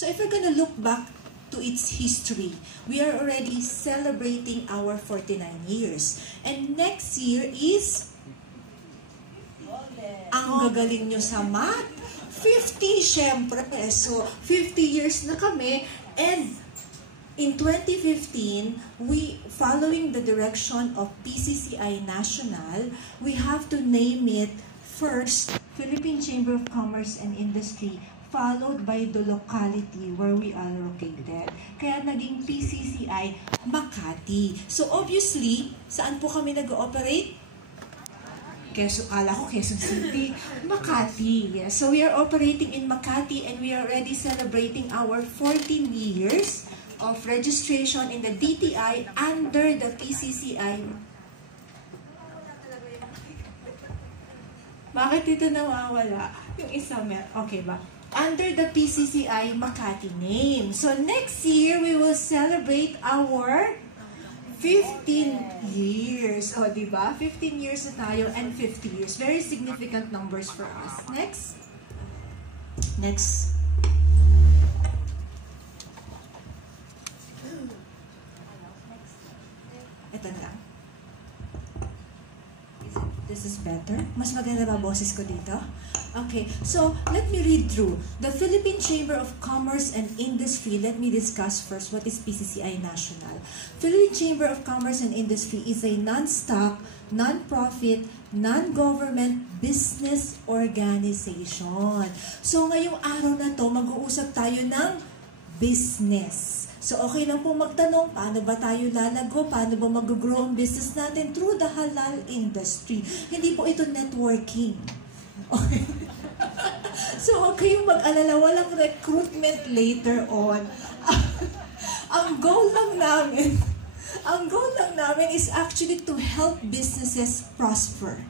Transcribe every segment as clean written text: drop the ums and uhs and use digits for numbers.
So if we're gonna look back to its history, we are already celebrating our 49 years. And next year is, ang gagaling nyo sa math, 50 syempre. So 50 years na kami, and in 2015, we, following the direction of PCCI National, we have to name it first Philippine Chamber of Commerce and Industry, followed by the locality where we are located. Kaya naging PCCI Makati. So obviously, saan po kami nag-ooperate? Quezon City, Makati. Yes. So we are operating in Makati, and we are already celebrating our 14 years of registration in the DTI under the PCCI. Bakit ito nawawala? Yung isa, okay ba? Under the PCCI Makati name. So next year, we will celebrate our 15 years. O, diba? 15 years na tayo and 50 years. Very significant numbers for us. Next. Next. Ito na lang. This is better. Mas maganda ba boses ko dito? Okay, so let me read through. The Philippine Chamber of Commerce and Industry, let me discuss first what is PCCI National. Philippine Chamber of Commerce and Industry is a non-stock, non-profit, non-government business organization. So ngayong araw na to, mag-uusap tayo ng business. So, okay lang po magtanong, paano ba tayo lalago? Paano ba mag-grow ang business natin through the halal industry? Hindi po ito networking. Okay. So, huwag kayong mag-alala, walang recruitment later on. Ang goal lang namin is actually to help businesses prosper.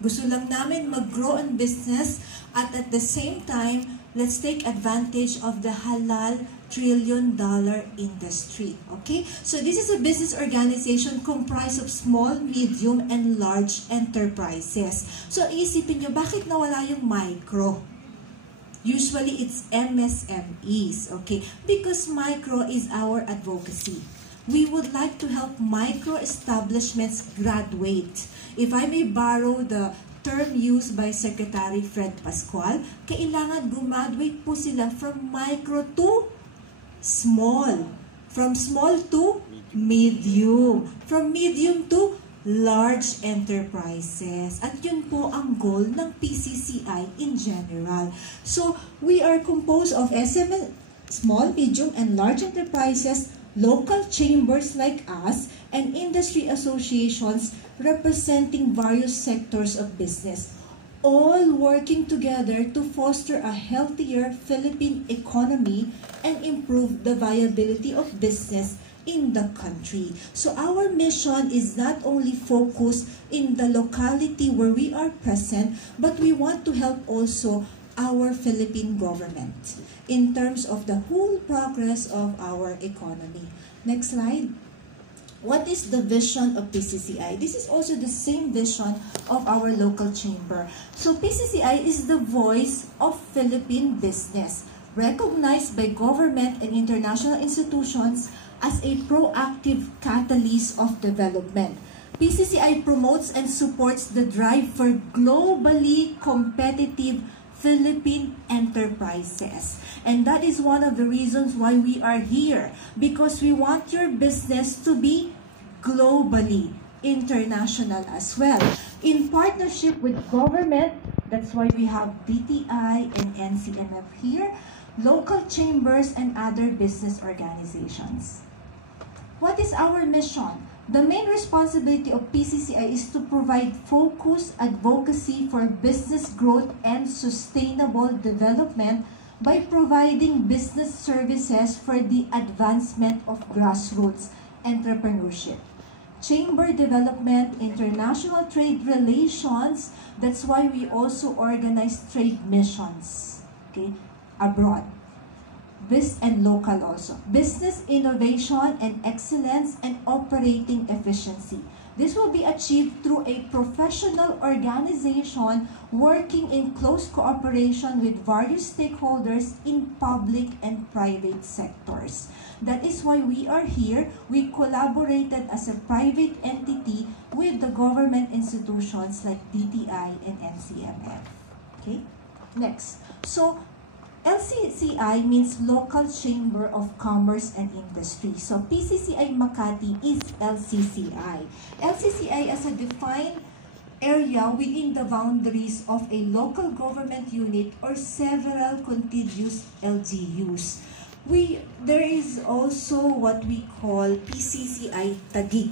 Gusto lang namin mag-grow ang business, at the same time, let's take advantage of the halal trillion-dollar industry. Okay? So this is a business organization comprised of small, medium, and large enterprises. So isipin nyo, bakit nawala yung micro? Usually it's MSMEs. Okay? Because micro is our advocacy. We would like to help micro establishments graduate. If I may borrow the term used by Secretary Fred Pascual, kailangan graduate po sila from micro to small. From small to medium. From medium to large enterprises. At yun po ang goal ng PCCI in general. So, we are composed of SME, small, medium, and large enterprises, local chambers like us, and industry associations representing various sectors of business, all working together to foster a healthier Philippine economy and improve the viability of business in the country. So our mission is not only focused in the locality where we are present, but we want to help also our Philippine government in terms of the whole progress of our economy. Next slide. What is the vision of PCCI? This is also the same vision of our local chamber. So PCCI is the voice of Philippine business, recognized by government and international institutions as a proactive catalyst of development. PCCI promotes and supports the drive for globally competitive Philippine enterprises. And that is one of the reasons why we are here, because we want your business to be globally international as well. In partnership with government, that's why we have DTI and NCMF here, local chambers and other business organizations. What is our mission? The main responsibility of PCCI is to provide focused advocacy for business growth and sustainable development by providing business services for the advancement of grassroots entrepreneurship, chamber development, international trade relations. That's why we also organize trade missions, okay, abroad. And local also. Business innovation and excellence and operating efficiency. This will be achieved through a professional organization working in close cooperation with various stakeholders in public and private sectors. That is why we are here. We collaborated as a private entity with the government institutions like DTI and NCMF. Okay? Next. So, LCCI means Local Chamber of Commerce and Industry. So, PCCI Makati is LCCI. LCCI as a defined area within the boundaries of a local government unit or several contiguous LGUs. There is also what we call PCCI Taguig.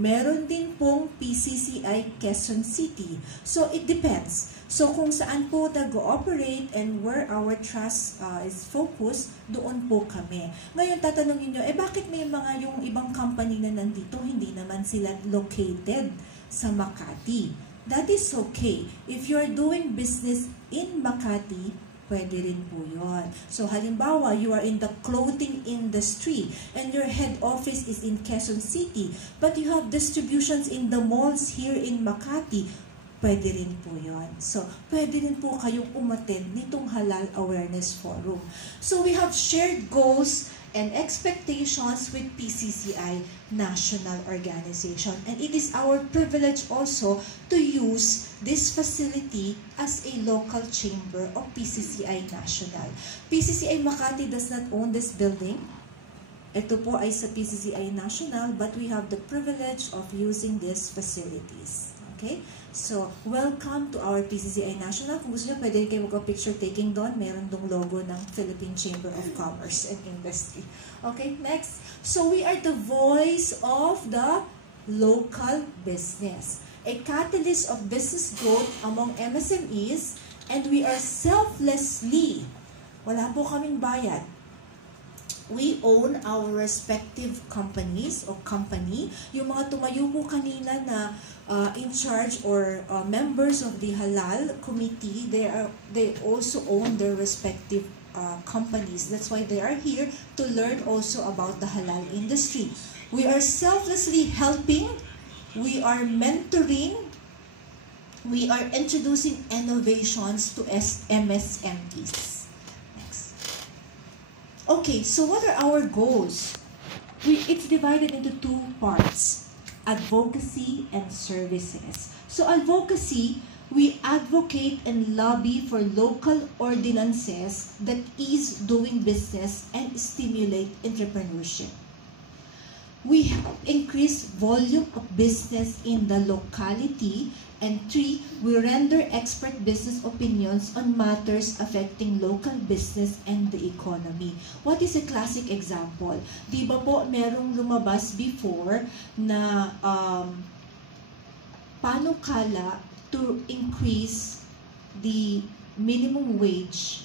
Meron din pong PCCI Quezon City. So, it depends. So, kung saan po nag-ooperate and where our trust is focused, doon po kami. Ngayon, tatanungin nyo, bakit may mga yung ibang company na nandito, hindi naman sila located sa Makati? That is okay. If you're doing business in Makati, pwede rin po yun. So, halimbawa, you are in the clothing industry and your head office is in Quezon City, but you have distributions in the malls here in Makati, pwede rin po yun. So, pwede rin po kayong umattend nitong Halal Awareness Forum. So, we have shared goals and expectations with PCCI National Organization. And it is our privilege also to use this facility as a local chamber of PCCI National. PCCI Makati does not own this building. Ito po ay sa PCCI National, but we have the privilege of using these facilities. Okay? So, welcome to our PCCI National. Kung gusto nyo, pwede kayo mag-picture taking doon. Meron dong logo ng Philippine Chamber of Commerce and Industry. Okay, next. So, we are the voice of the local business. A catalyst of business growth among MSMEs, and we are selflessly, wala po kaming bayad. We own our respective companies or company. Yung mga tumayo po kanina na in charge or members of the Halal Committee, they also own their respective companies. That's why they are here to learn also about the halal industry. We are selflessly helping. We are mentoring. We are introducing innovations to MSMEs. Okay, so what are our goals? It's divided into two parts, advocacy and services. So advocacy, we advocate and lobby for local ordinances that ease doing business and stimulate entrepreneurship. We increase volume of business in the locality. And 3, we render expert business opinions on matters affecting local business and the economy. What is a classic example? Di ba po merong lumabas before na panukala to increase the minimum wage?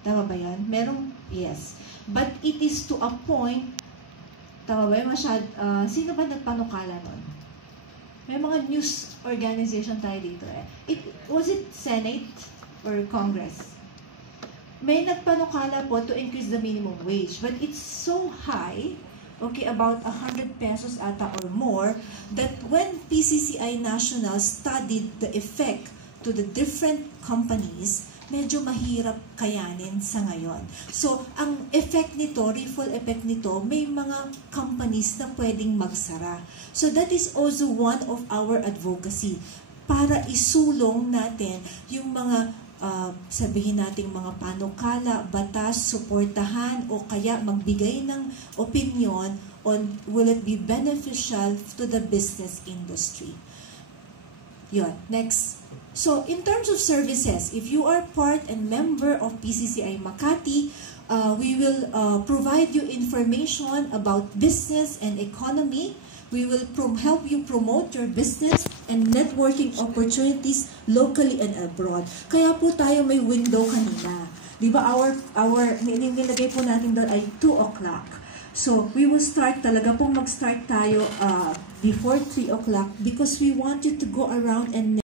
Tama ba yan? Merong, yes. But it is to a point, tama ba yan? Sino ba nagpanukala nun? May mga news organization tayo dito eh. Was it Senate or Congress? May nagpanukala po to increase the minimum wage. But it's so high, okay, about 100 pesos ata or more, that when PCCI National studied the effect to the different companies, medyo mahirap kayanin sa ngayon. So, ang effect nito, ripple effect nito, may mga companies na pwedeng magsara. So, that is also one of our advocacy para isulong natin yung mga sabihin nating mga panukala, batas, suportahan, o kaya magbigay ng opinion on will it be beneficial to the business industry. Yun. Next. So, in terms of services, if you are part and member of PCCI Makati, we will provide you information about business and economy. We will help you promote your business and networking opportunities locally and abroad. Kaya po tayo may window kanina. Di ba nilagay po natin doon ay 2 o'clock. So, we will start talaga pong mag-start tayo before 3 o'clock because we want you to go around and